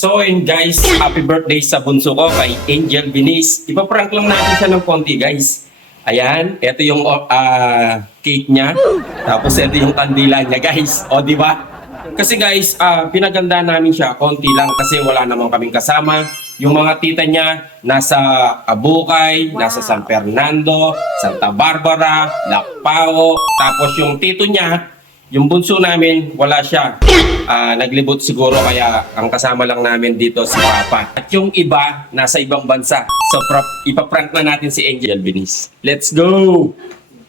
So yun guys, happy birthday sa bunso ko kay Angel Binis. Ipaprank lang natin siya ng konti guys. Ayan, ito yung cake niya. Tapos ito yung kandila niya guys. O di ba? Kasi guys, pinaganda namin siya konti lang kasi wala namang kaming kasama. Yung mga tita niya nasa Abukay, nasa San Fernando, Santa Barbara, Lacpao. Tapos yung tito niya, yung bunso namin, wala siya. Naglibot siguro kaya ang kasama lang namin dito si Papa. At yung iba, nasa ibang bansa. So ipaprank na natin si Angel Binis. Let's go!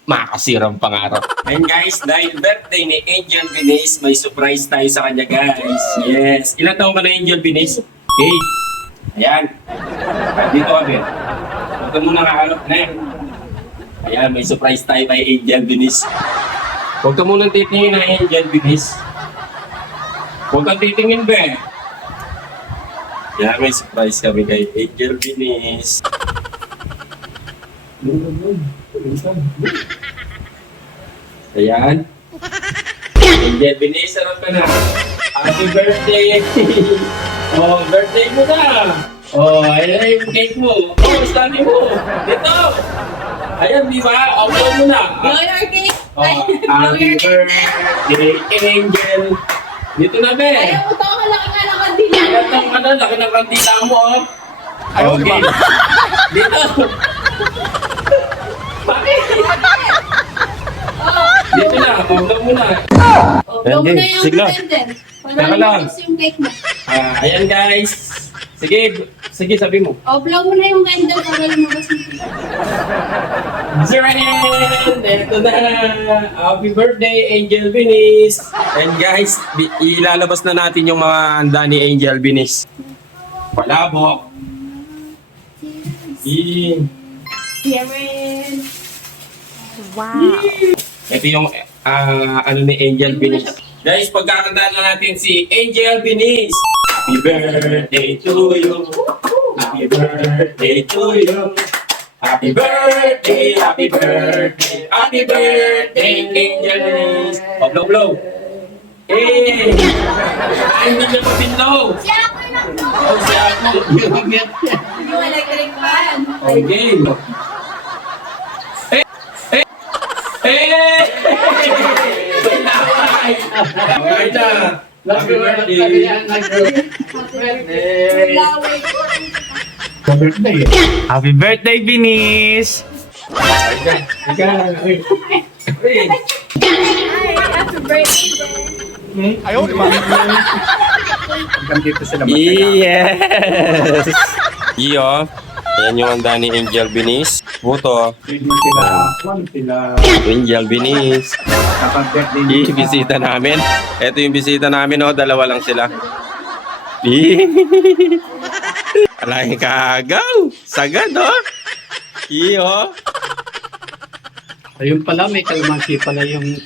Makakasirang pangarap. And guys, dahil birthday ni Angel Binis, may surprise tayo sa kanya guys. Yes. Ilan taong ka na Angel Binis? Okay. Ayan. Dito kami. Huwag ka muna kakalap na yan. Ayan, may surprise tayo kay Angel Binis. Huwag ka munang titingin na Angel Binis. Huwag kang titingin, be. Yan, may surprise kami kay Angel Binis. Ayan. Angel Binis, sarap ka na. Happy birthday! Oh, birthday mo na! Oh, ayan yung cake mo. Oh, study mo. Dito! Ayan, di ba? Upload mo na. Blow your cake! Oh, happy birthday, Angel! Dito na, be! Ayaw mo to, kalaki nga ng kandila. Ayan, laki ng kandila mo, oh. Ayaw, Okay. Dito! Bakit? Dito na, upload mo na. Oh, blow mo na yung Sige. candle. Teka Wala lang. na yung cake mo. Ayan, guys. Sige, sabi mo. Oh, blow mo na yung candle para lumabas yung cake. Zeren! Ito na! Happy birthday, Angel Binis! And guys, ilalabas na natin yung mga handa ni Angel Binis. Palabok. Karen! Ito yung ano ni Angel Binis. Guys, pagkakandaan na natin si Angel Binis. Happy birthday to you. Happy birthday to you. Happy birthday, happy birthday, happy birthday, Angel Binis. Oh, blow. Eh! Hindi niya mapinlaw. Si ako na to! Oh, siya ako. Yung electric fan. Okay. Eh! Okay na. Happy birthday. Laway ko. Happy birthday, Binis! Eh, Hi, happy birthday. Ayaw, di ba? Hanggang dito sila Yes! Iyo. Ayan yung handa ni Angel Binis. Buto. Angel Binis. Bisita namin. Ito yung bisita namin, oh. Dalawa lang sila. Alay kagaw. Sagad, oh. Iyo. Ayun pala, may kalmasi pala yung